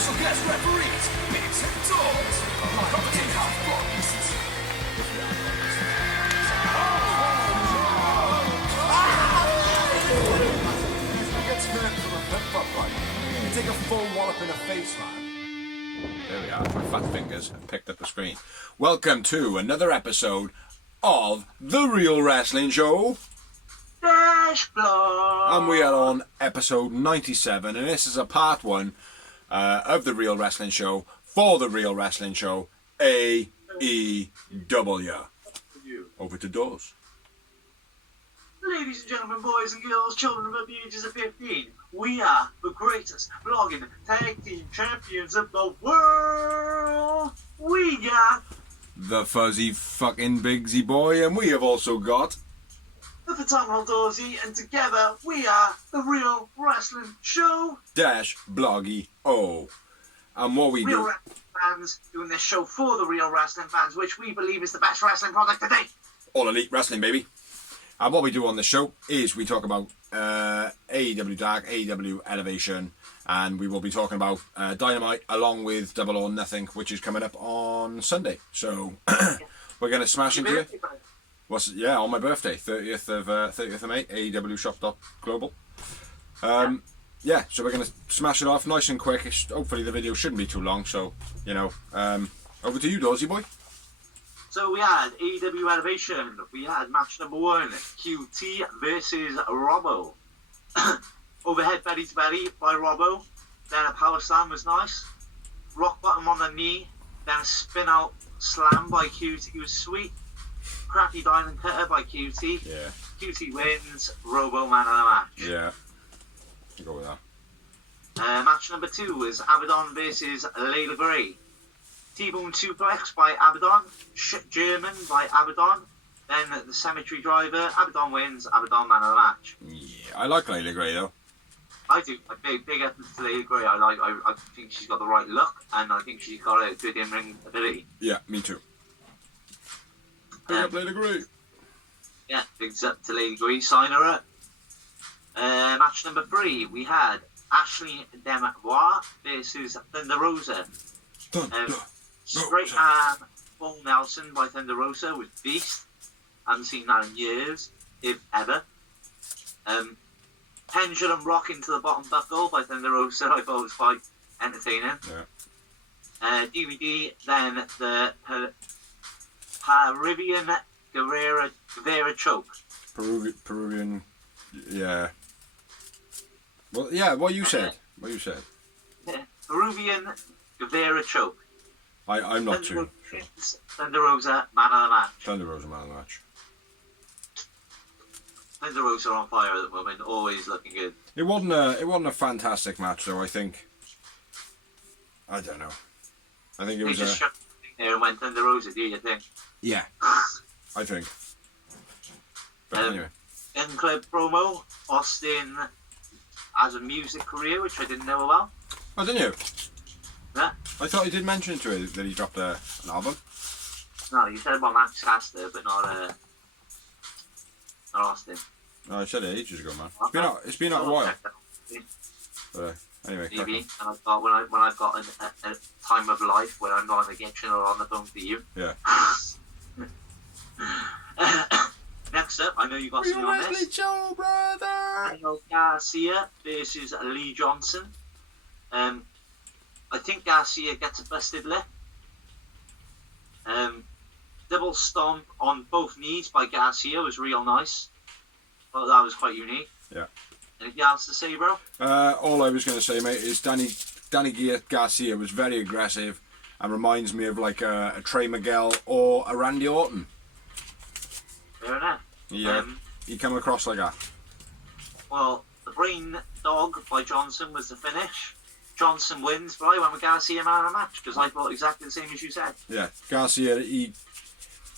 special guest referees, Pigs and Dogs, commentating half-boxed. Gets hurt from a flip-flop fight. You take a full wallop in the face, man. There we are. My fat fingers have picked up the screen. Welcome to another episode of The Real Wrestling Show. And we are on episode 97, and this is a part one of The Real Wrestling Show for The Real Wrestling Show AEW. Over to Dawes. Ladies and gentlemen, boys and girls, children of the ages of 15, we are the greatest blogging tag team champions of the world. We got the fuzzy fucking Bigsy boy, and we have also got the phenomenal Dorsey, and together we are the Real Wrestling Show dash Bloggy O. And what we Real do, Wrestling fans doing this show for the Real Wrestling fans, which we believe is the best wrestling product today. all elite wrestling, baby. And what we do on this show is we talk about AEW Dark, AEW Elevation, and we will be talking about Dynamite along with Double or Nothing, which is coming up on Sunday. So we're going to smash into it. On my birthday, 30th of May, AEWshop.global. So we're going to smash it off nice and quick. Hopefully the video shouldn't be too long, so, over to you, Dorsey boy. So we had AEW Elevation, we had match number 1, QT versus Robbo. Overhead belly to belly by Robbo, then a power slam was nice. Rock bottom on the knee, then a spin out slam by QT was sweet. Crappy diamond cutter by QT. Yeah. QT wins, Robbo man of the match. Yeah. I'll go with that. Match number 2 was Abaddon versus Layla Gray. T-bone suplex by Abaddon, shit German by Abaddon, then the cemetery driver, Abaddon wins, Abaddon man of the match. Yeah, I like Layla Gray though. I do. Big up to Layla Gray. I think she's got the right look, and I think she's got a good in-ring ability. Yeah, me too. Big up Layla Gray. Yeah, big up to Layla Gray. Sign her up. Match number 3, we had Ashley Demois versus Thunder Rosa. Straight arm Bull Nelson by Thunder Rosa was beast. Haven't seen that in years, if ever. Pendulum rock into the bottom buckle by Thunder Rosa, I thought was quite entertaining. Yeah. DVD, then the Peruvian Guevara choke. Peruvian, yeah. Well, yeah, what you said. Peruvian Guevara choke. I'm not too sure. Thunder Rosa, man of the match. Thunder Rosa, man of the match. Thunder Rosa on fire at the moment, always looking good. It wasn't a fantastic match though. I think. I don't know. I think it was just shut there and went Thunder Rosa. Do you think? Yeah. I think. But anyway. Gun Club promo. Austin has a music career, which I didn't know about. Oh, didn't you? Yeah. I thought you did mention to it that he dropped an album. No, you said about Max Caster, but not Austin. No, I said it ages ago, man. It's been out a while. But anyway. Maybe, and I've got when I've got a time of life where I'm not in the kitchen or on the phone for you. Yeah. Next up, I know you got something on this. Show, brother. Daniel Garcia versus Lee Johnson. I think Garcia gets a busted lip. Double stomp on both knees by Garcia was real nice. Thought that was quite unique. Yeah. Anything else to say, bro? All I was going to say, mate, is Danny Garcia was very aggressive and reminds me of like a Trey Miguel or a Randy Orton. Fair enough. Yeah, he come across like that. Well, the Brain Dog by Johnson was the finish. Johnson wins, but I went with Garcia man of the match because I thought exactly the same as you said. Yeah, Garcia,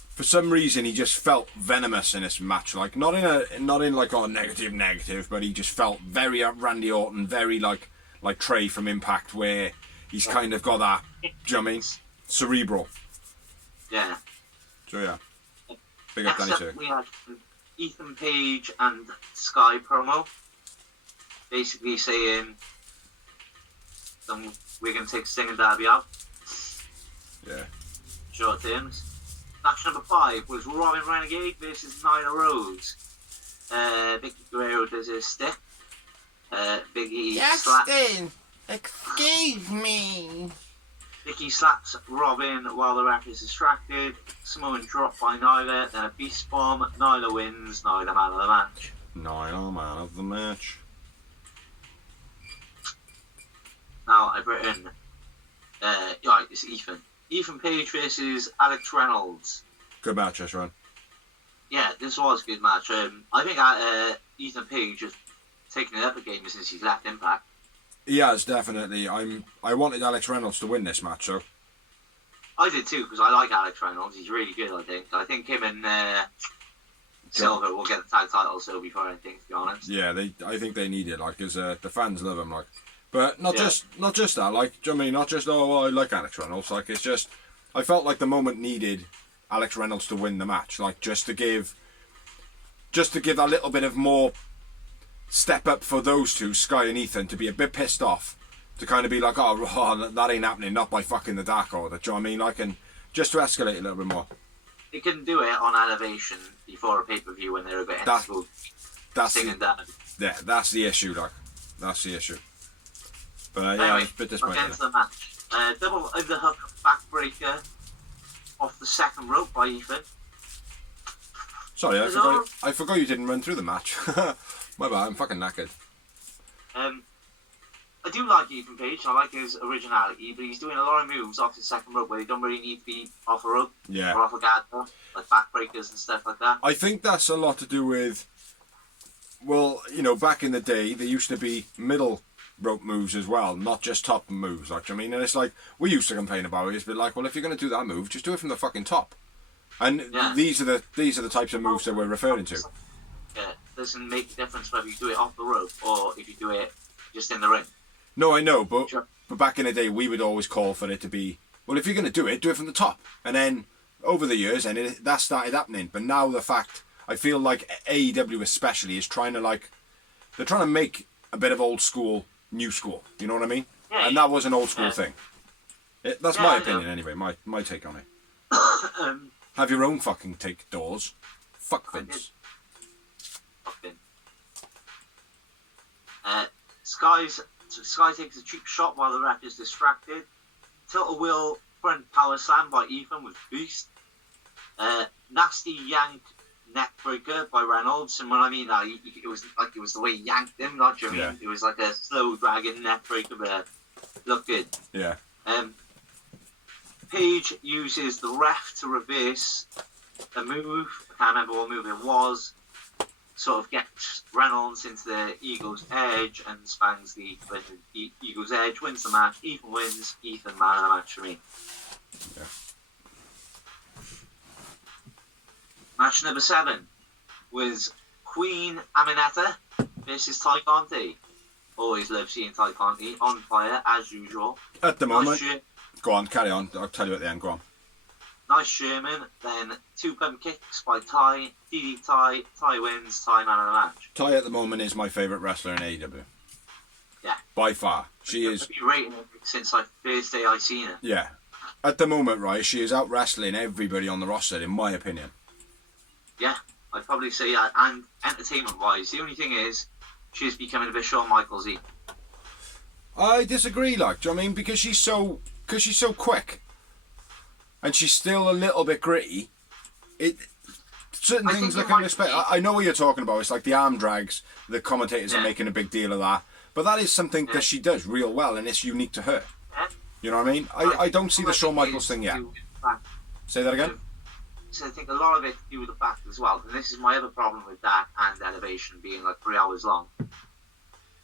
for some reason he just felt venomous in this match. Like not in like negative, but he just felt very Randy Orton, very like Trey from Impact, where he's kind of got that, do you know what I mean? Cerebral. Yeah. So yeah. Big up Danny too. We had Ethan Page and Sky promo, basically saying then we're going to take Sting and Darby out. Yeah. Short terms. Match number 5 was Robin Renegade versus Nyla Rose. Vicky Guerrero does his stick. Biggie slaps. Excuse me. Vicky slaps Robin while the ref is distracted. Samoan drop by Nyla, then a beast bomb. Nyla wins. Nyla man of the match. Nyla man of the match. Now I've written. Right, it's Ethan. Ethan Page versus Alex Reynolds. Good match, this one. Yeah, this was a good match. I think Ethan Page has taken it up a game since he's left Impact. He has, definitely. I wanted Alex Reynolds to win this match, so. I did too, because I like Alex Reynolds. He's really good, I think. I think him and Silver will get the tag titles so before anything, to be honest. Yeah, I think they need it, like, because the fans love him, like. But not just that, like, do you know what I mean? Not just, oh, well, I like Alex Reynolds, like, it's just, I felt like the moment needed Alex Reynolds to win the match, like, just to give that little bit of more step up for those two, Sky and Ethan, to be a bit pissed off, to kind of be like, oh, that ain't happening, not by fucking the Dark Order, do you know what I mean? Like, and just to escalate a little bit more. They couldn't do it on Elevation before a pay-per-view when they're a bit exposed. That's the issue, like, that's the issue. But anyway, yeah, I was a bit disappointed. Against the match. Double overhook backbreaker off the second rope by Ethan. Sorry, I forgot you didn't run through the match. My bad, I'm fucking knackered. I do like Ethan Page. I like his originality, but he's doing a lot of moves off the second rope where they don't really need to be off a rope or off a guard, like backbreakers and stuff like that. I think that's a lot to do with, well, you know, back in the day, there used to be middle rope moves as well, not just top moves, like, I mean, and it's like, we used to complain about it, it's been like, well, if you're going to do that move, just do it from the fucking top. And these are the types of moves that we're referring to. Yeah, it doesn't make a difference whether you do it off the rope or if you do it just in the ring. No, I know, but back in the day, we would always call for it to be, well, if you're going to do it from the top. And then, over the years, that started happening. But now the fact, I feel like AEW especially is trying to, like, they're trying to make a bit of old school, new school. You know what I mean? Yeah, and that was an old school thing. That's my opinion anyway, my take on it. Have your own fucking take, Dawes. Fuck Vince. Fuck Vince. Sky takes a cheap shot while the ref is distracted. Tilt-a-wheel front power slam by Ethan with boost. Nasty yank neckbreaker by Reynolds, and when I mean that, it was the way he yanked him, not you mean? It was like a slow dragging neckbreaker, but looked good. Yeah. Page uses the ref to reverse a move. I can't remember what move it was. Sort of gets Reynolds into the Eagle's Edge and spangs the Eagle's Edge, wins the match. Ethan wins. Ethan man of the match for me. Yeah. Match number 7 was Queen Aminata versus Ty Conti. Always love seeing Ty Conti on fire as usual. At the moment. Go on, carry on. I'll tell you at the end. Go on. Nice Sherman, then 2 pump kicks by Ty. DD Ty. Ty wins. Ty man of the match. Ty at the moment is my favourite wrestler in AEW. Yeah. By far. She is. I've been rating her since like first day I seen her. Yeah. At the moment, right, she is out wrestling everybody on the roster, in my opinion. Yeah, I'd probably say that. And entertainment-wise, the only thing is, she's becoming a bit Shawn Michaels-y. I disagree, like, do you know what I mean? Because she's so quick. And she's still a little bit gritty. Certain things I can respect. I know what you're talking about. It's like the arm drags. The commentators are making a big deal of that. But that is something that she does real well, and it's unique to her. Yeah. You know what I mean? I don't see the Shawn Michaels thing yet. Say that again? So I think a lot of it to do with the fact as well, and this is my other problem with that and Elevation being like 3 hours long. You're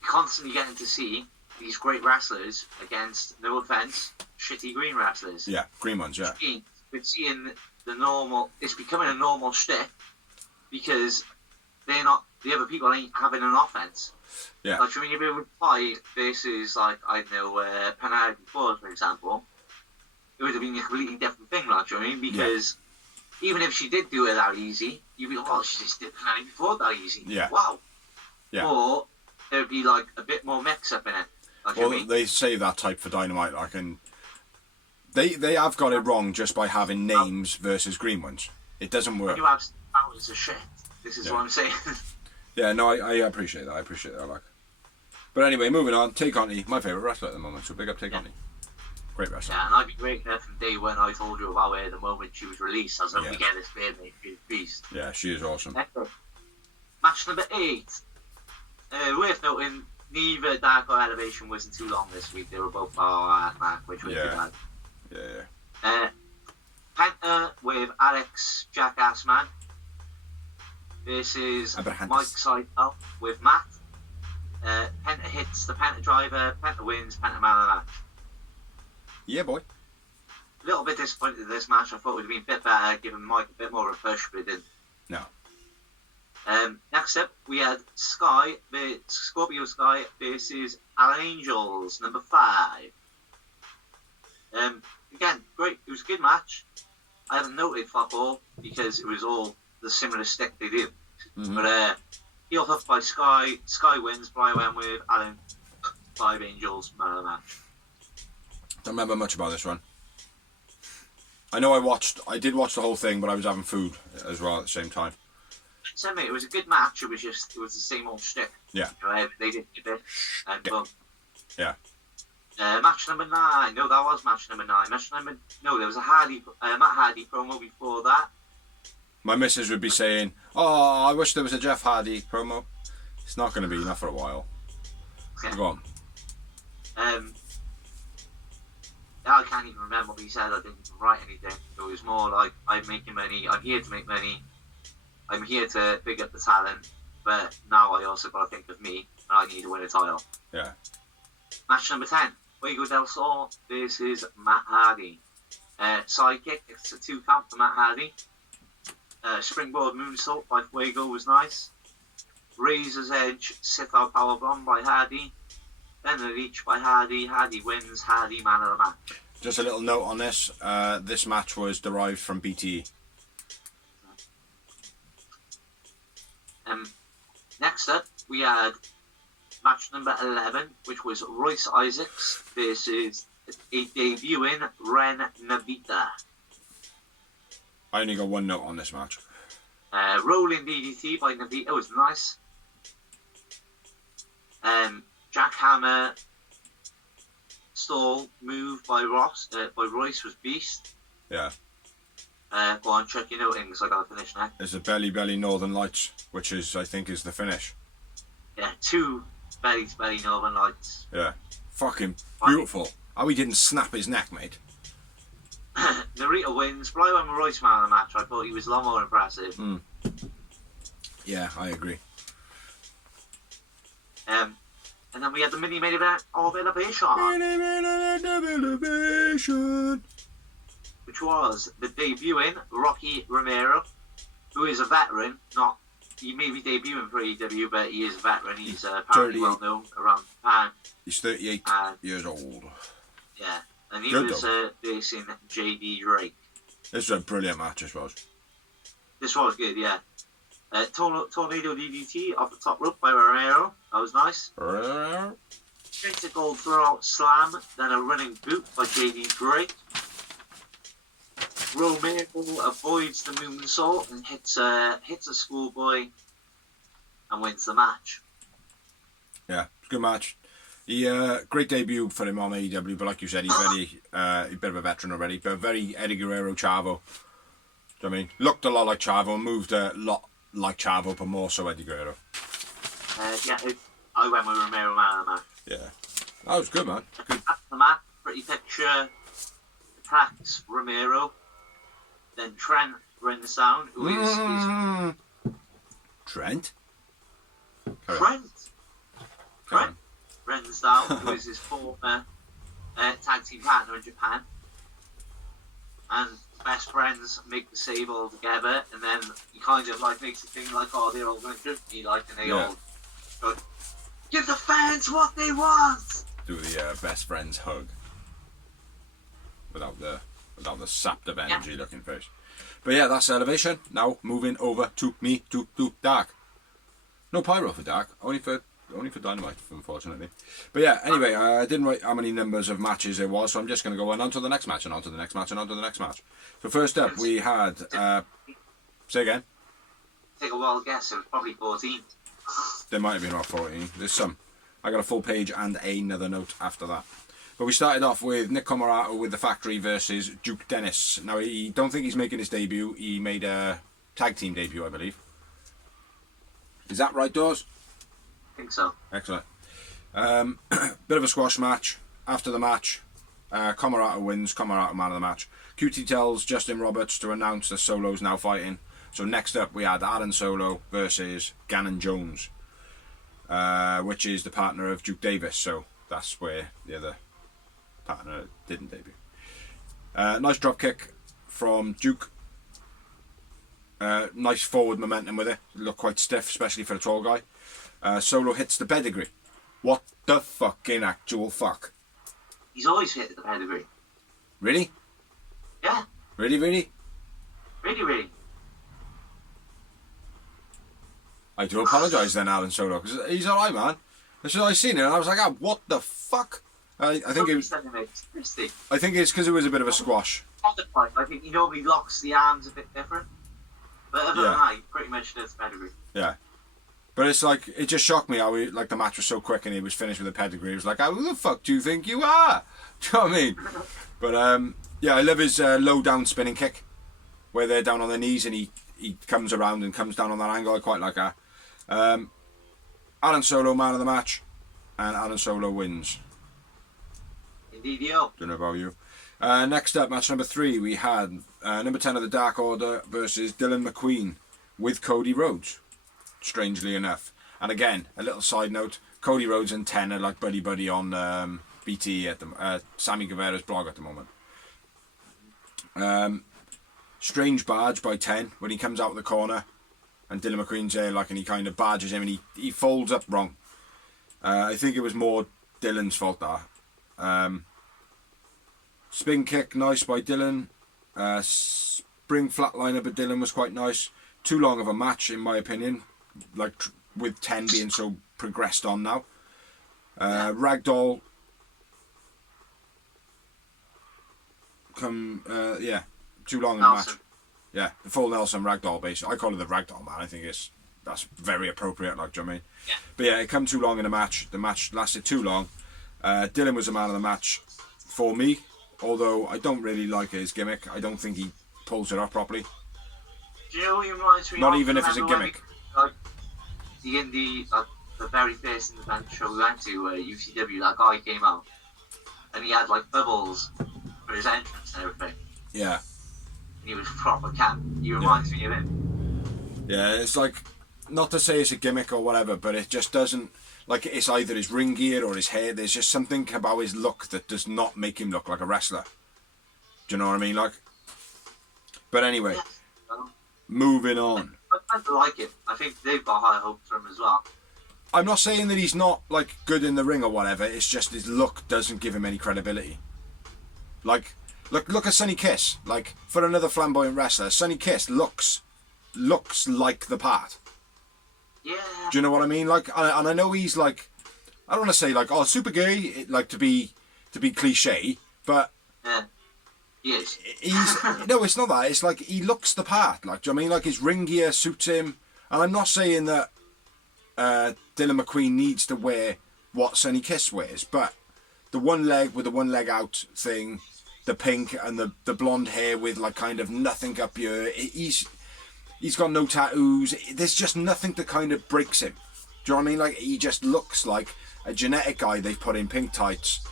constantly getting to see these great wrestlers against, no offense, shitty green wrestlers. Yeah, green ones, yeah. We're seeing the normal, it's becoming a normal shtick because they're not, the other people ain't having an offense. Yeah. Like, I mean, if it was Pride versus, like, I don't know, Panad before, for example, it would have been a completely different thing, like, I mean, because even if she did do it that easy, you'd be like, well, she just did Panad before that easy. Yeah. Wow. Yeah. Or there would be, like, a bit more mix-up in it. Well, they say that type for Dynamite, like, and they have got it wrong just by having names versus green ones. It doesn't work. You have thousands of shit. This is what I'm saying. Yeah, no, I appreciate that. I appreciate that, like. But anyway, moving on. Tay Conti, my favourite wrestler at the moment, so big up Tay Conti. Great wrestler. Yeah, and I've been great there from day one. I told you about her the moment she was released. I was like, we get this baby, she's a beast. Yeah, she is awesome. Match number 8. Worth noting, neither Dark or Elevation wasn't too long this week. They were both bar match, which was too bad. Yeah. Penta with Alex Jackass Man versus Mike Seidel with Matt. Penta hits the Penta driver, Penta wins, Penta man of the match. Yeah, boy. A little bit disappointed in this match. I thought it would have been a bit better, giving Mike a bit more of a push, but it didn't. No. Next up, we had Scorpio Sky versus Alan Angels, number 5. Again, great. It was a good match. I haven't noted fuck all because it was all the similar stick they did. Mm-hmm. But heel hook by Sky. Sky wins. Brian went with Alan. 5 Angels, man of the match. Don't remember much about this one. I know I did watch the whole thing, but I was having food as well at the same time. So, mate, it was a good match. It was the same old shtick. Yeah. You know, they did a bit. And boom. Yeah. Match number 9. No, that was match number 9. No, there was a Matt Hardy promo before that. My missus would be saying, "Oh, I wish there was a Jeff Hardy promo." It's not going to be enough for a while. Yeah. Go on. I can't even remember what he said. I didn't even write anything. It was more like, I'm making money. I'm here to make money. I'm here to big up the talent. But now I also got to think of me, and I need to win a title. Yeah. Match number 10. Fuego del Sol versus Matt Hardy. Sidekick. It's a 2 count for Matt Hardy. Springboard moonsault by Fuego was nice. Razor's Edge sit-out powerbomb by Hardy. Then the reach by Hardy. Hardy wins. Hardy man of the match. Just a little note on this. This match was derived from BTE. Next up, we had match number 11, which was Royce Isaacs versus a debuting Ren Navita. I only got one note on this match. Rolling DDT by Navita was nice. Jackhammer stall move by Royce was beast. Yeah. Go on, check your noting because I got to finish now. There's a belly Northern Lights, which I think is the finish. Yeah, 2 belly to belly Northern Lights. Yeah. Fucking beautiful. How he didn't snap his neck, mate. Narita wins. But I went with Royce man of the match. I thought he was a lot more impressive. Yeah, I agree. And then we had the mini main event of Elevation. Which was the debuting Rocky Romero, who is a veteran. He may be debuting for AEW, but he is a veteran. He's apparently well known around Japan. He's 38 years old. Yeah, and he was facing JD Drake. This was a brilliant match, this was. This was good, yeah. Tornado DDT off the top rope by Romero. That was nice. Critical throw out slam, then a running boot by JD Drake. Romero avoids the moonsault and hits a schoolboy and wins the match. Yeah, it's a good match. He great debut for him on AEW, but like you said, he's a bit of a veteran already, but very Eddie Guerrero Chavo. Do you know what I mean? Looked a lot like Chavo, moved a lot like Chavo, but more so Eddie Guerrero. I went with Romero man of the match. Yeah, that was good, man. Good. After the match, pretty picture attacks Romero. Then Trent runs down, who is Trent runs down, who is his former tag team partner in Japan. And best friends make the save all together, and then he kind of like makes it seem like, oh, they're all going to drink me, like, and they all go, give the fans what they want. Do the best friends hug without the sapped of energy looking face. But yeah, that's Elevation. Now moving over to me to Dark. No pyro for Dark, only for only for Dynamite, unfortunately. But yeah, anyway, I didn't write how many numbers of matches there was, so I'm just going to go on to the next match, and on to the next match, and on to the next match. So first up, we had... say again? Take a wild guess, it was probably 14. There might have been about 14. There's some. I got a full page and another note after that. But we started off with Nick Comoroto with the Factory versus Duke Dennis. Now, I don't think he's making his debut. He made a tag team debut, I believe. Is that right, Dawes? I think so. Excellent. Bit of a squash match. After the match, Comoroto wins. Comoroto man of the match. QT tells Justin Roberts to announce the Solo's now fighting. So next up, we had Aaron Solo versus Gannon Jones, which is the partner of Duke Davis. So that's where the other partner didn't debut. Nice drop kick from Duke. Nice forward momentum with it. Looked quite stiff, especially for a tall guy. Solo hits the pedigree. What the fucking actual fuck? He's always hit the pedigree. Really? Yeah. Really? Really. I do apologise then, Aaron Solo, because he's alright, man. That's what I seen it, and I was like, what the fuck? I think it's because it was a bit of a squash. I think he normally locks the arms a bit different. But other than that, he pretty much does pedigree. Yeah. But it's like, it just shocked me how the match was so quick and he was finished with a pedigree. It was like, who the fuck do you think you are? Do you know what I mean? But, yeah, I love his low down spinning kick, where they're down on their knees and he comes around and comes down on that angle. I quite like that. Aaron Solo, man of the match, and Aaron Solo wins. Indeed, yo. Don't know about you. Next up, match number 3, we had number 10 of the Dark Order versus Dylan McQueen with Cody Rhodes, strangely enough. And again, a little side note, Cody Rhodes and 10 are like buddy-buddy on BT at the Sammy Guevara's blog at the moment. Strange barge by 10 when he comes out of the corner and Dylan McQueen's there and he kind of barges him and he folds up wrong. I think it was more Dylan's fault there. Spin kick, nice by Dylan. Spring flatliner by Dylan was quite nice. Too long of a match in my opinion, with 10 being so progressed on now. Ragdoll too long in the match. Yeah, the full Nelson Ragdoll basically. I call it the Ragdoll, man. I think that's very appropriate, do you know what I mean? Yeah. But yeah, it come too long in the match. The match lasted too long. Dylan was the man of the match for me, although I don't really like his gimmick. I don't think he pulls it off properly. Do you know what he reminds me of? Not even if it's a gimmick. The very first independent show we went to, UCW, that guy came out and he had bubbles for his entrance and everything. Yeah. He was proper camp. He reminds me of him. Yeah, it's not to say it's a gimmick or whatever, but it just doesn't, it's either his ring gear or his hair. There's just something about his look that does not make him look like a wrestler. Do you know what I mean? But anyway, moving on. I kind of like it. I think they've got high hopes for him as well. I'm not saying that he's not good in the ring or whatever. It's just his look doesn't give him any credibility. Look at Sonny Kiss. For another flamboyant wrestler, Sonny Kiss looks like the part. Yeah. Do you know what I mean? And I know he's I don't want to say super gay, to be cliche, but yeah, he is. No, it's not that. It's he looks the part. Do you know what I mean? His ring gear suits him, and I'm not saying that Dylan McQueen needs to wear what Sonny Kiss wears, but the one leg with the one leg out thing, the pink and the blonde hair with kind of nothing up here. He's got no tattoos. There's just nothing that kind of breaks him. Do you know what I mean? He just looks like a genetic guy they've put in pink tights,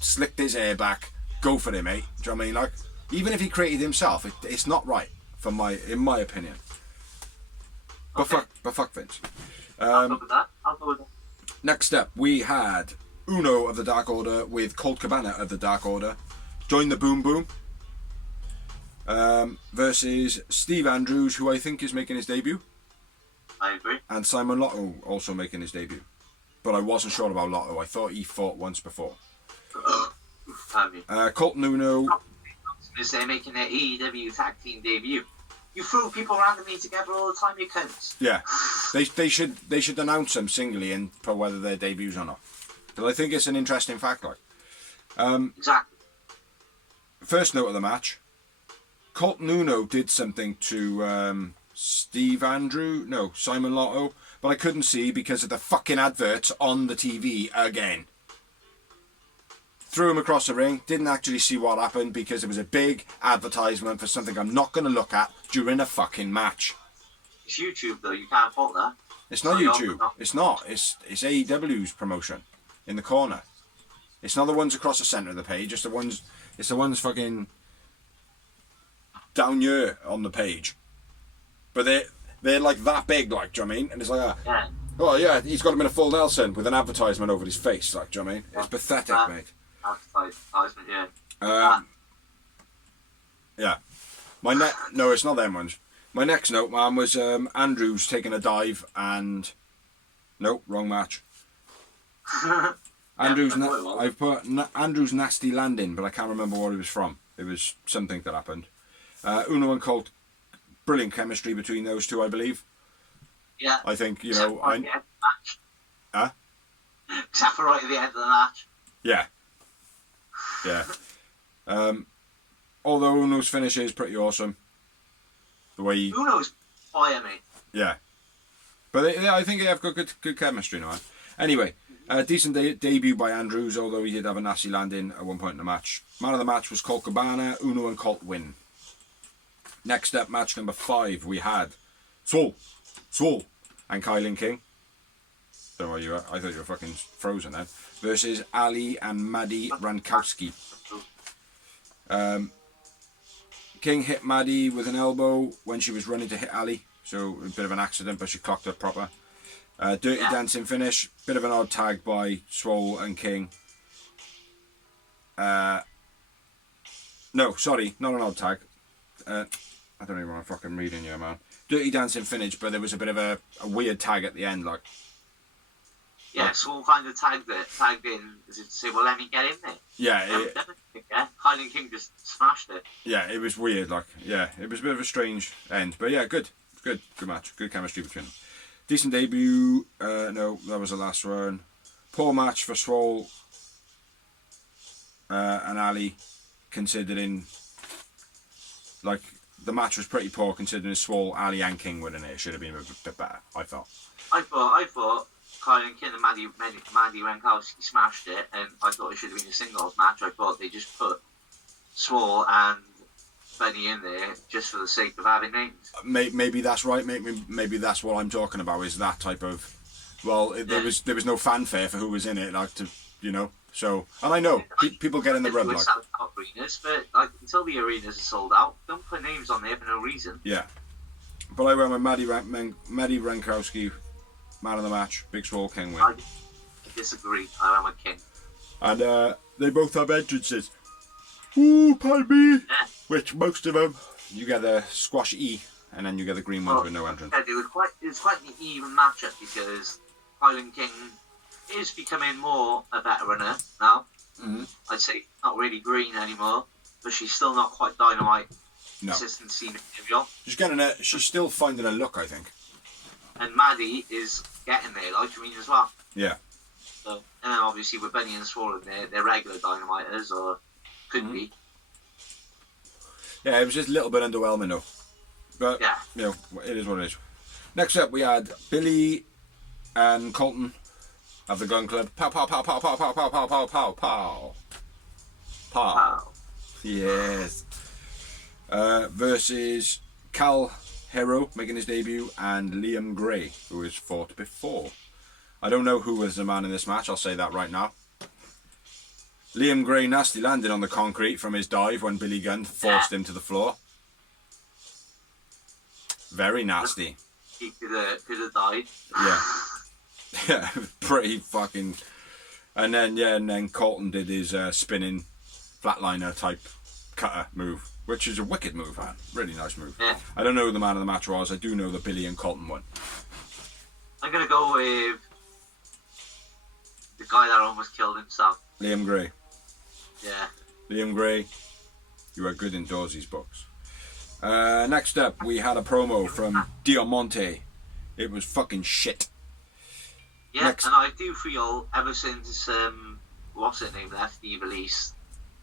slicked his hair back, go for it, mate. Do you know what I mean? Even if he created himself, it's not right in my opinion. Okay. But fuck Vince. I'll go with that. Next up, we had Uno of the Dark Order with Colt Cabana of the Dark Order. Join the Boom Boom. Versus Steve Andrews, who I think is making his debut. I agree. And Simon Lotto also making his debut. But I wasn't sure about Lotto. I thought he fought once before. Pardon me. Colt and Uno. They're making their AEW tag team debut. You throw people randomly together all the time, you cunts. Yeah, they should announce them singly and put whether they're debuts or not. Because I think it's an interesting fact. Like, Exactly. first note of the match, Colton Uno did something to Simon Lotto, but I couldn't see because of the fucking adverts on the TV again. Threw him across the ring, didn't actually see what happened because it was a big advertisement for something I'm not going to look at during a fucking match. It's YouTube though, you can't fault that. It's not YouTube. It's not. It's AEW's promotion in the corner. It's not the ones across the centre of the page. It's the ones fucking down here on the page. But they're like that big, like, do you know what I mean? And it's like, Yeah. oh yeah, he's got him in a full Nelson with an advertisement over his face, like, do you know what I mean? It's pathetic, mate. Advertisement, yeah. Yeah. No, it's not them ones. My next note, man, was Andrews taking a dive and nope, wrong match. Andrews, I've put Andrews nasty landing, but I can't remember what it was from. It was something that happened. Uno and Colt, brilliant chemistry between those two, I believe. Yeah. I think Except for right at the end of the match. Huh? Except for right at the end of the match. Yeah. Yeah. Although Uno's finish is pretty awesome. The way he... Uno's fire, mate. Yeah. But I think they have good chemistry now. Anyway, decent debut by Andrews, although he did have a nasty landing at one point in the match. Man of the match was Colt Cabana. Uno and Colt win. Next up, match number 5, we had Swole, and Kylan King. Don't know where you are. I thought you were fucking frozen then. Versus Ali and Maddie Rankowski. King hit Maddie with an elbow when she was running to hit Ali. So a bit of an accident, but she clocked it proper. Dirty dancing finish. Bit of an odd tag by Swole and King. No, sorry, not an odd tag. I don't even want to fucking read in here, man. Dirty dancing finish, but there was a bit of a weird tag at the end, like. Yeah, Swole kind of tagged in as if to say, well, let me get in there. Yeah. Kylan King just smashed it. Yeah, it was weird, like, yeah, it was a bit of a strange end, but yeah, good match, good chemistry between them. Decent debut, no, that was the last one. Poor match for Swole and Ali, considering, like, the match was pretty poor considering Swole, Ali and King were in it. It should have been a bit better, I felt. I thought Kylan King and Maddie Rankowski smashed it, and I thought it should have been a singles match. I thought they just put Swole and Benny in there just for the sake of having names. Maybe that's right. Maybe that's what I'm talking about. Is that type of, there was no fanfare for who was in it, like, to, you know. So, and I know people get in the rub, like. Arenas, but like, until the arenas are sold out, don't put names on there for no reason. Yeah. But I went with Maddie Rankowski, man of the match. Big Swole, King win. I disagree. I went with King. And they both have entrances. Ooh, pardon me. Yeah. Which most of them, you get the squash E, and then you get the green ones with no entrance. It was quite an even matchup because Kylan King is becoming more a better runner now. Mm-hmm. I'd say not really green anymore, but she's still not quite dynamite. No. Consistency material. She's still finding a look, I think. And Maddie is getting there, like, I mean, as well. Yeah. So, and then obviously with Benny and Swole in there, they're regular dynamiters, or could be. Yeah, it was just a little bit underwhelming though. But, yeah, you know, it is what it is. Next up, we had Billy and Colton of the Gun Club. Pow, pow, pow, pow, pow, pow, pow, pow, pow, pow, pow. Pow. Wow. Yes. Versus Cal Hero, making his debut, and Liam Gray, who has fought before. I don't know who was the man in this match, I'll say that right now. Liam Gray nasty landing on the concrete from his dive when Billy Gunn forced him to the floor. Very nasty. He could have died. Yeah. Yeah, pretty fucking... And then Colton did his spinning flatliner type cutter move, which is a wicked move, man. Really nice move. Yeah. I don't know who the man of the match was. I do know that Billy and Colton won. I'm going to go with the guy that almost killed himself. Liam Gray. Yeah. Liam Gray, you are good in Dorsey's books. Next up, we had a promo from Diamante. It was fucking shit. Yeah, Next. and I do feel ever since what's her name left the release,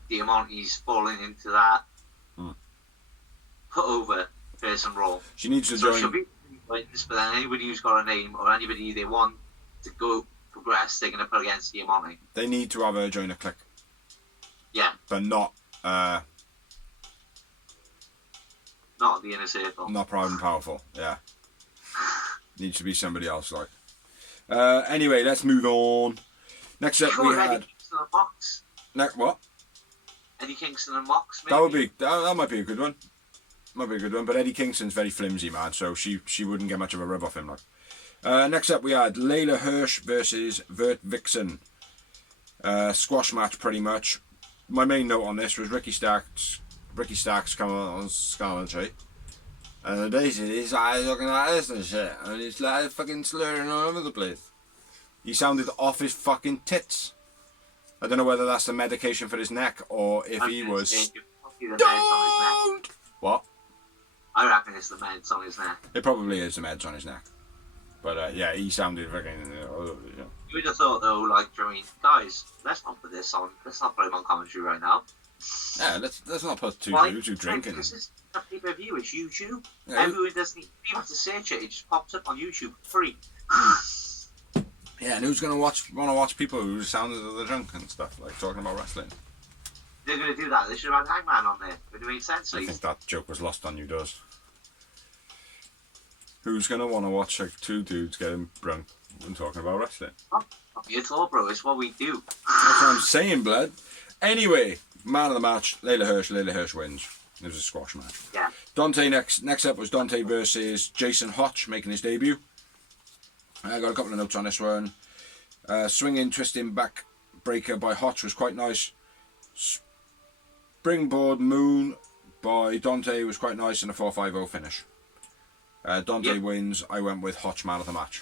Diamante's fallen into that put over person role. She needs to So join. she'll be wins, but then anybody who's got a name or anybody they want to go progress, they're gonna put against Diamante. They need to have her join a clique, Yeah, but not not the inner circle. not proud and powerful. Yeah, needs to be somebody else. Like. Anyway, let's move on. Next up, we Sure, Eddie had Kingston and Mox. what? Eddie Kingston and Mox. Maybe? That would be that might be a good one. Might be a good one. But Eddie Kingston's very flimsy, man. So she wouldn't get much of a rub off him. Like. Next up, we had Layla Hirsch versus Vert Vixen. Squash match, pretty much. My main note on this was Ricky Starks coming on commentary. And basically his eyes looking like this and shit. And he's like fucking slurring all over the place. He sounded off his fucking tits. I don't know whether that's the medication for his neck or if he was. Don't! What? I reckon it's the meds on his neck. It probably is the meds on his neck. But yeah, he sounded fucking. You would have thought though, like, I mean, guys, let's not put this on. Let's not put him on commentary right now. Yeah, let's not put two dudes who drink in. Because it's a pay-per-view, it's YouTube. Yeah. Everyone doesn't even have to search it. It just pops up on YouTube free. Yeah, and who's gonna want to watch people who sounded of the drunk and stuff, like talking about wrestling? They're going to do that. They should have had Hangman on there. Would it make sense? I think that joke was lost on you, does. Who's gonna want to watch like two dudes getting drunk and talking about wrestling? Not me at all, bro. It's what we do. That's what I'm saying, blood. Anyway, man of the match, Layla Hirsch wins. It was a squash match. Yeah. Dante next up was Dante versus Jason Hotch making his debut. I got a couple of notes on this one. Swinging, twisting back breaker by Hotch was quite nice. Springboard moon by Dante was quite nice, and a 4-5-0 finish. Dante wins. I went with Hotch man of the match.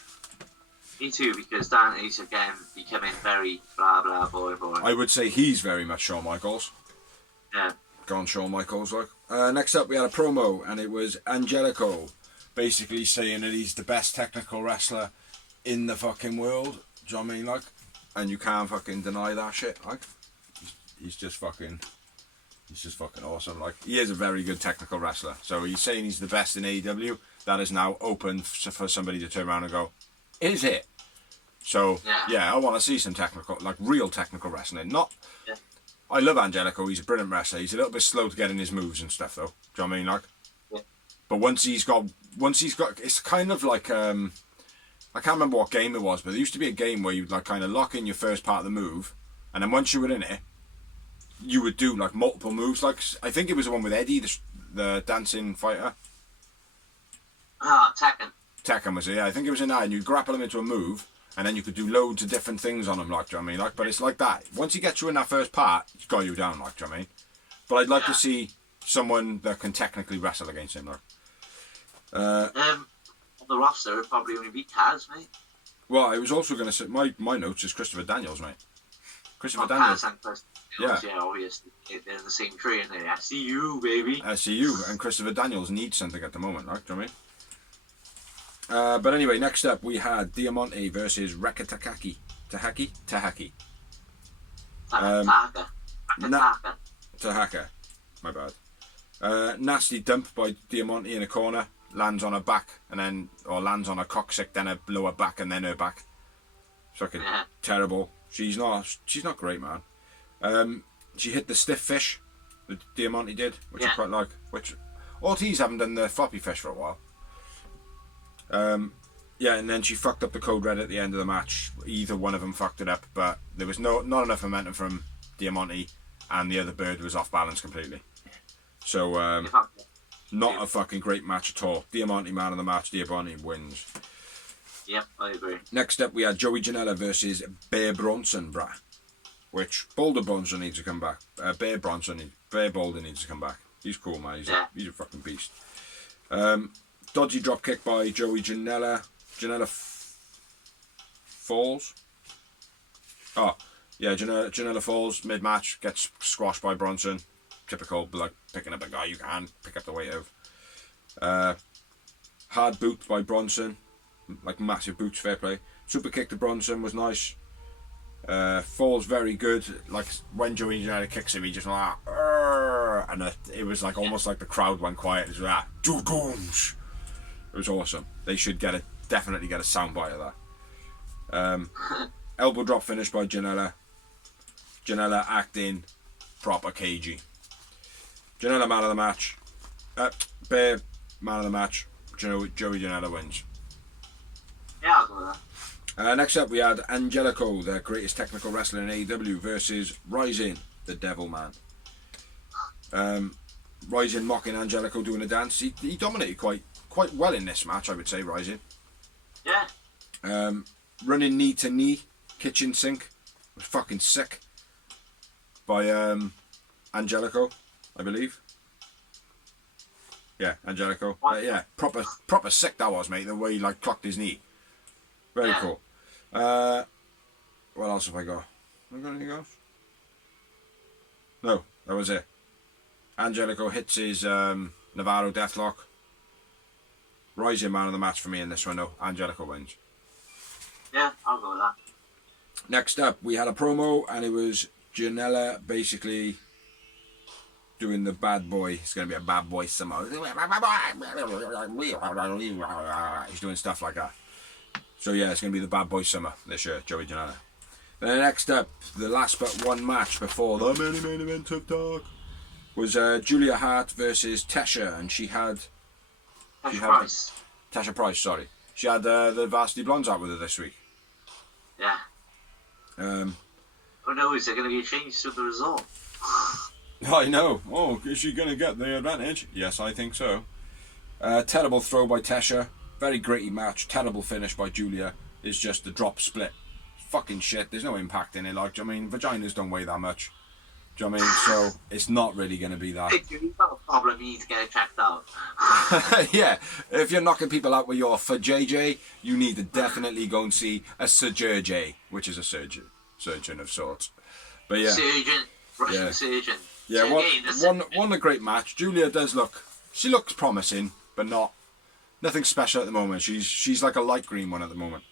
Me too, because Dante's again becoming very blah blah boy. I would say he's very much Shawn Michaels. Yeah. Gone Shawn Michaels like. Next up we had a promo, and it was Angelico basically saying that he's the best technical wrestler in the fucking world. Do you know what I mean, like? And you can't fucking deny that shit, like. He's just fucking awesome. Like, he is a very good technical wrestler. So he's saying he's the best in AEW. That is now open for somebody to turn around and go, is it? So yeah, I want to see some technical, like real technical wrestling. Not. Yeah. I love Angelico. He's a brilliant wrestler. He's a little bit slow to get in his moves and stuff, though. Do you know what I mean, like? Yeah. But once he's got, it's kind of like I can't remember what game it was, but there used to be a game where you'd like kind of lock in your first part of the move, and then once you were in it, you would do like multiple moves. Like I think it was the one with Eddie, the dancing fighter. Tekken. Tekken was it? Yeah, I think it was in that, and you'd grapple him into a move, and then you could do loads of different things on him. Like, do you know what I mean? Like, but it's like that. Once he gets you in that first part, he's got you down. Like, do you know what I mean? But I'd like to see someone that can technically wrestle against him. Like, on the roster, it'd probably only be Kaz, mate. well, I was also going to say my notes is Christopher Daniels, mate. Christopher Kaz Daniels. and Chris, obviously they're in the same tree, and they SCU, baby. SCU and Christopher Daniels need something at the moment, like, do you know what I mean? But anyway, next up we had Diamante versus Reka Tahaki. Tahaka. My bad. Nasty dump by Diamante in a corner. Lands on her back or lands on her coccyx, then her lower back and then her back. Fucking terrible. She's not great, man. She hit the stiff fish that Diamante did, which I quite like. Which Ortiz haven't done the floppy fish for a while. And then she fucked up the code red at the end of the match. Either one of them fucked it up, but there was not enough momentum from Diamante, and the other bird was off balance completely. So not a fucking great match at all. Diamante man of the match. Diamante wins. Yep, I agree. Next up we had Joey Janela versus Bear Bronson, brah. Which Boulder Bronson needs to come back. Bear Boulder needs to come back. He's cool, man. He's a fucking beast. Dodgy drop kick by Joey Janela. Janela falls. Oh, yeah, Janela falls mid-match, gets squashed by Bronson. Typical, like, picking up a guy you can pick up the weight of. Hard boot by Bronson, like massive boots, fair play. Super kick to Bronson was nice. Falls very good. Like when Joey Janela kicks him, he just like, and it was like almost like the crowd went quiet. It was like, it was awesome. They should definitely get a soundbite of that. Elbow drop finish by Janela. Janela acting proper cagey. Janela man of the match. Bear man of the match. Joey Janela wins. Yeah, I'll go with that. Next up we had Angelico, the greatest technical wrestler in AEW, versus Rising, the Devil Man. Rising mocking Angelico doing a dance. He dominated quite well in this match, I would say, Rising. Yeah. Running knee to knee, kitchen sink, was fucking sick. By Angelico, I believe. Yeah, Angelico. Yeah, proper sick that was, mate. The way he like clocked his knee. Very cool. What else have I got? Have I got anything else? No, that was it. Angelico hits his Navarro Deathlock. Rising man of the match for me in this one, though. Angelico wins. Yeah, I'll go with that. Next up, we had a promo, and it was Janela basically doing the bad boy. It's going to be a bad boy somehow. He's doing stuff like that. So yeah, it's going to be the bad boy summer this year, Joey Janela. Then next up, the last but one match before the main event of Dark was Julia Hart versus Tasha, and she had Tasha Price, sorry. She had the Varsity Blondes out with her this week. Yeah. Oh no, is there going to be a change to the result? I know. Oh, is she going to get the advantage? Yes, I think so. Terrible throw by Tasha. Very gritty match. Terrible finish by Julia. It's just the drop split. Fucking shit. There's no impact in it. Like, do you know what I mean? Vaginas don't weigh that much. Do you know what I mean? So it's not really going to be that. Hey, dude, you've got a problem. You need to get it checked out. Yeah. If you're knocking people out with your JJ, you need to definitely go and see a surgeon, which is a surgeon of sorts. But yeah. Russian surgeon. Yeah, one a great match. Julia she looks promising, but nothing special at the moment. She's like a light green one at the moment.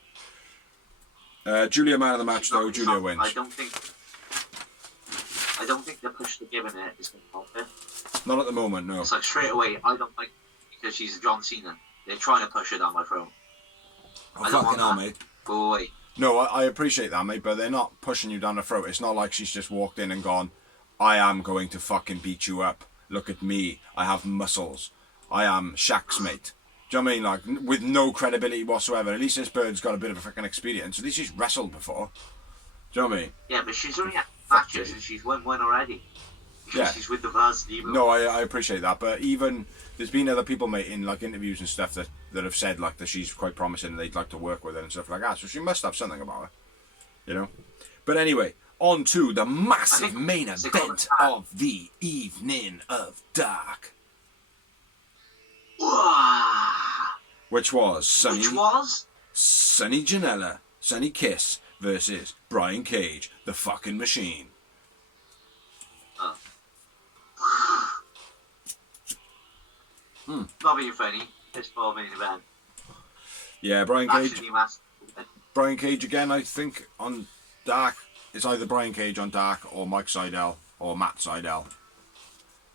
Julia man of the match though. Julia wins. I don't think the push they're giving it is going to help it. Not at the moment, no. It's like straight away, I don't like it because she's a John Cena. They're trying to push her down my throat. Oh, fucking hell, mate. Go away. No, I appreciate that, mate, but they're not pushing you down the throat. It's not like she's just walked in and gone, I am going to fucking beat you up. Look at me. I have muscles. I am Shaq's mate. Do you know what I mean? Like, with no credibility whatsoever. At least this bird's got a bit of a fucking experience. At least she's wrestled before. Do you know what I mean? Yeah, but she's only had matches and she's won one already. Yeah. She's with the Varsity. No, I appreciate that, but even there's been other people, mate, in like interviews and stuff that have said like that she's quite promising and they'd like to work with her and stuff like that. So she must have something about her, you know. But anyway, on to the massive main event of the evening of Dark, which was Sonny Janela, Sonny Kiss versus Brian Cage, the fucking Machine. Not being funny. It's for main event. Yeah, Brian Cage again, I think, on Dark. It's either Brian Cage on Dark or Mike Seidel or Matt Seidel.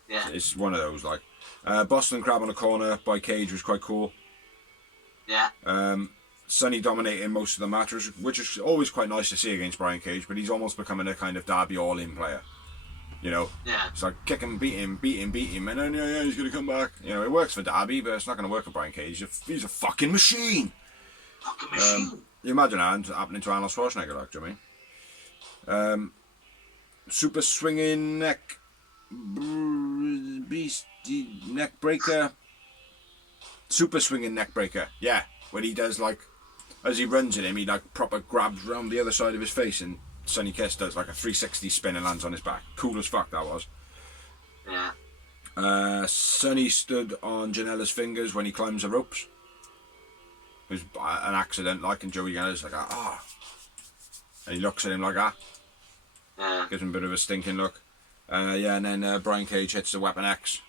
Yeah. It's one of those, like. Boston Crab on the corner by Cage was quite cool. Yeah. Sonny dominating most of the match, which is always quite nice to see against Brian Cage, but he's almost becoming a kind of Derby all-in player. You know? Yeah. It's like kick him, beat him, and then he's going to come back. You know, it works for Derby, but it's not going to work for Brian Cage. He's a fucking machine. Fucking machine. You imagine that happening to Arnold Schwarzenegger, like, do you know what I mean? Super swinging neck breaker. Super swinging neck breaker. Yeah, when he does like, as he runs at him, he like proper grabs round the other side of his face, and Sonny Kiss does like a 360 spin and lands on his back. Cool as fuck that was. Yeah. Sonny stood on Janela's fingers when he climbs the ropes. It was an accident, like, and Joey Janela's like, and he looks at him like that. Yeah. Gives him a bit of a stinking look. And then Brian Cage hits the Weapon X.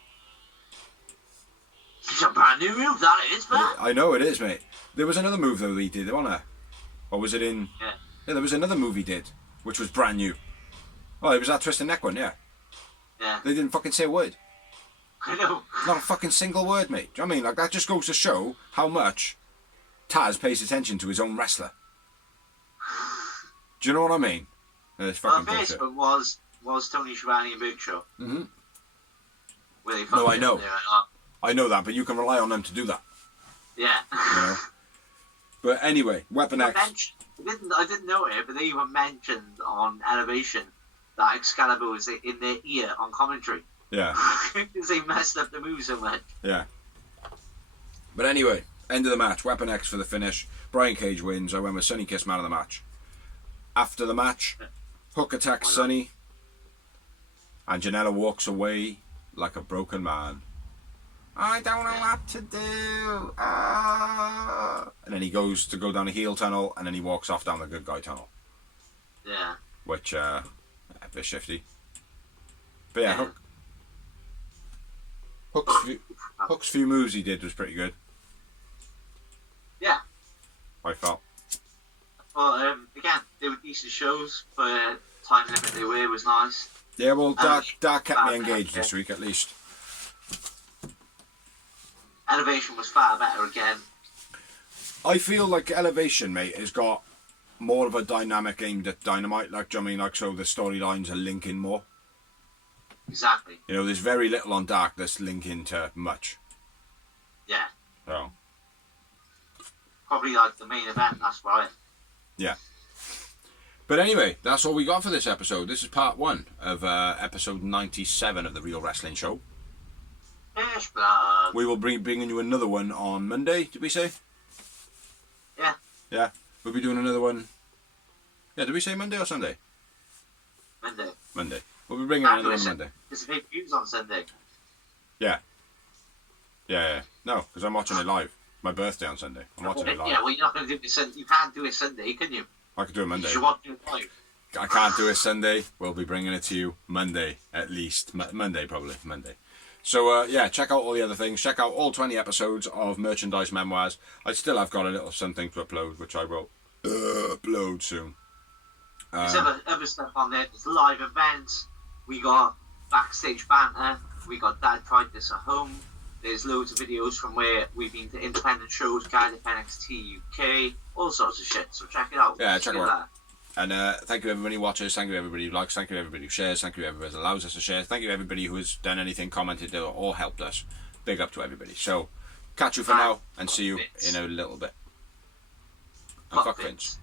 It's a brand new move, that is, man. I know it is, mate. There was another move though he did, wasn't there? Or was it in? Yeah. Yeah, there was another move he did, which was brand new. Oh, it was that twisted neck one, yeah. Yeah. They didn't fucking say a word. I know. Not a fucking single word, mate. Do you know what I mean? Like, that just goes to show how much Taz pays attention to his own wrestler. Do you know what I mean? It's fucking the bullshit. first one was Tony Schiavone and Big Show. Mm-hmm. Where they No, I fucking know. there and all. I know that, but you can rely on them to do that. Yeah. You know? But anyway, Weapon X. I didn't know it, but they even mentioned on Elevation that Excalibur was in their ear on commentary. Yeah. Because they messed up the move so much. Yeah. But anyway, end of the match. Weapon X for the finish. Brian Cage wins. I went with Sonny Kiss man of the match. After the match, Hook attacks Sonny, and Janela walks away like a broken man. I don't know what to do. And then he goes to go down a heel tunnel, and then he walks off down the good guy tunnel. Yeah. Which, a bit shifty. But yeah, Hook's few moves he did was pretty good. Yeah. I felt. Well, again, they were decent shows, but time limit they were was nice. Yeah, well, Dark kept me engaged this week at least. Elevation was far better again. I feel like Elevation, mate, has got more of a dynamic aimed at Dynamite. Like, do you know what I mean? Like, so the storylines are linking more. Exactly. You know, there's very little on Dark that's linking to much. Yeah. So. Probably like the main event, that's right. Yeah. But anyway, that's all we got for this episode. This is part 1 of episode 97 of the Real Wrestling Show. Fish blood. We will bringing you another one on Monday, did we say? Yeah. Yeah. We'll be doing another one. Yeah, did we say Monday or Sunday? Monday. Monday. We'll be bringing another one on Monday. There's a big news on Sunday. Yeah. Yeah. No, because I'm watching it live. My birthday on Sunday. I'm watching it live. Yeah, well, you're not going to do it Sunday. You can't do it Sunday, can you? I could do it Monday. You want to do it live. I can't do it Sunday. We'll be bringing it to you Monday, at least. Monday, probably. Monday. So, yeah, check out all the other things. Check out all 20 episodes of Merchandise Memoirs. I still have got a little something to upload, which I will upload soon. There's other stuff on there. There's live events. We got backstage banter. We got Dad Tried This at Home. There's loads of videos from where we've been to independent shows, Cardiff NXT UK, all sorts of shit. So check it out. Yeah, check it out. And thank you everybody who watches, thank you everybody who likes, thank you everybody who shares, thank you everybody who allows us to share, thank you everybody who has done anything, commented or helped us. Big up to everybody. So, catch you for now and see you in a little bit. And fuck Vince.